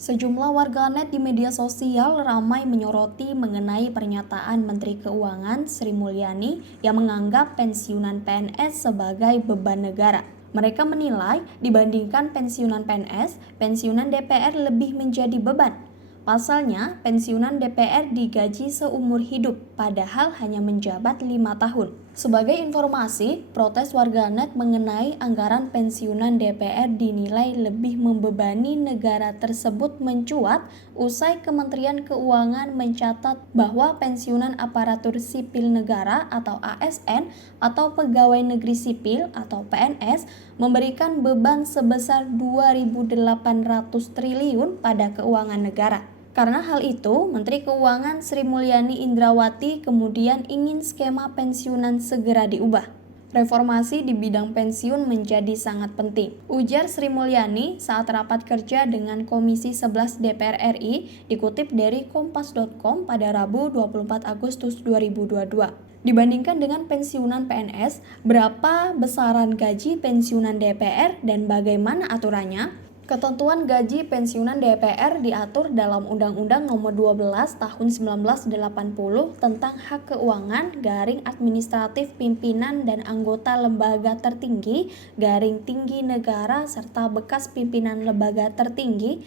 Sejumlah warganet di media sosial ramai menyoroti mengenai pernyataan Menteri Keuangan Sri Mulyani yang menganggap pensiunan PNS sebagai beban negara. Mereka menilai dibandingkan pensiunan PNS, pensiunan DPR lebih menjadi beban. Pasalnya, pensiunan DPR digaji seumur hidup, padahal hanya menjabat 5 tahun. Sebagai informasi, protes warganet mengenai anggaran pensiunan DPR dinilai lebih membebani negara tersebut mencuat usai Kementerian Keuangan mencatat bahwa pensiunan aparatur sipil negara atau ASN atau pegawai negeri sipil atau PNS memberikan beban sebesar 2.800 triliun pada keuangan negara. Karena hal itu, Menteri Keuangan Sri Mulyani Indrawati kemudian ingin skema pensiunan segera diubah. Reformasi di bidang pensiun menjadi sangat penting, ujar Sri Mulyani saat rapat kerja dengan Komisi 11 DPR RI dikutip dari kompas.com pada Rabu 24 Agustus 2022. Dibandingkan dengan pensiunan PNS, berapa besaran gaji pensiunan DPR dan bagaimana aturannya? Ketentuan gaji pensiunan DPR diatur dalam Undang-Undang Nomor 12 Tahun 1980 tentang Hak Keuangan Administratif Pimpinan dan Anggota Lembaga Tertinggi Tinggi Negara serta bekas pimpinan lembaga tertinggi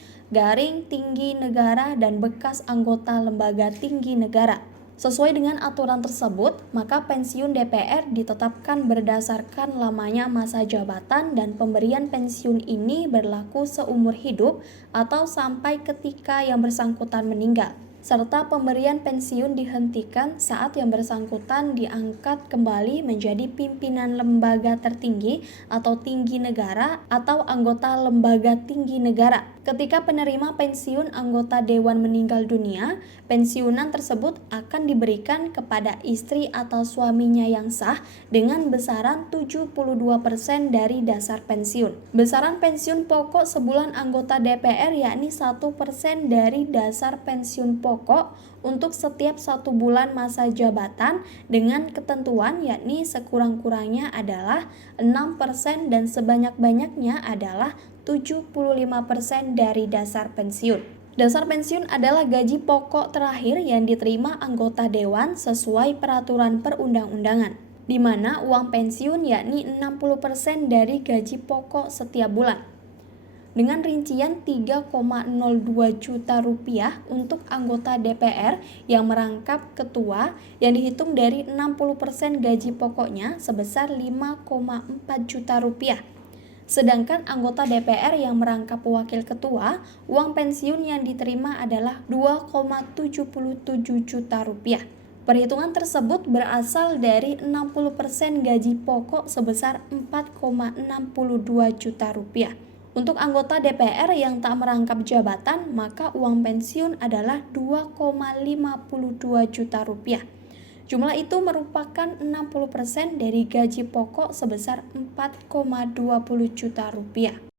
Tinggi Negara dan bekas anggota lembaga tinggi negara. Sesuai dengan aturan tersebut, maka pensiun DPR ditetapkan berdasarkan lamanya masa jabatan dan pemberian pensiun ini berlaku seumur hidup atau sampai ketika yang bersangkutan meninggal, serta pemberian pensiun dihentikan saat yang bersangkutan diangkat kembali menjadi pimpinan lembaga tertinggi atau tinggi negara atau anggota lembaga tinggi negara. Ketika penerima pensiun anggota dewan meninggal dunia, pensiunan tersebut akan diberikan kepada istri atau suaminya yang sah dengan besaran 72% dari dasar pensiun. Besaran pensiun pokok sebulan anggota DPR yakni 1% dari dasar pensiun pokok untuk setiap 1 bulan masa jabatan dengan ketentuan yakni sekurang-kurangnya adalah 6% dan sebanyak-banyaknya adalah 75% dari dasar pensiun. Dasar pensiun adalah gaji pokok terakhir yang diterima anggota dewan sesuai peraturan perundang-undangan, di mana uang pensiun yakni 60% dari gaji pokok setiap bulan. Dengan rincian 3,02 juta rupiah untuk anggota DPR yang merangkap ketua yang dihitung dari 60% gaji pokoknya sebesar 5,4 juta rupiah. Sedangkan anggota DPR yang merangkap wakil ketua, uang pensiun yang diterima adalah 2,77 juta rupiah. Perhitungan tersebut berasal dari 60% gaji pokok sebesar 4,62 juta rupiah. Untuk anggota DPR yang tak merangkap jabatan, maka uang pensiun adalah 2,52 juta rupiah. Jumlah itu merupakan 60% dari gaji pokok sebesar 4,20 juta rupiah.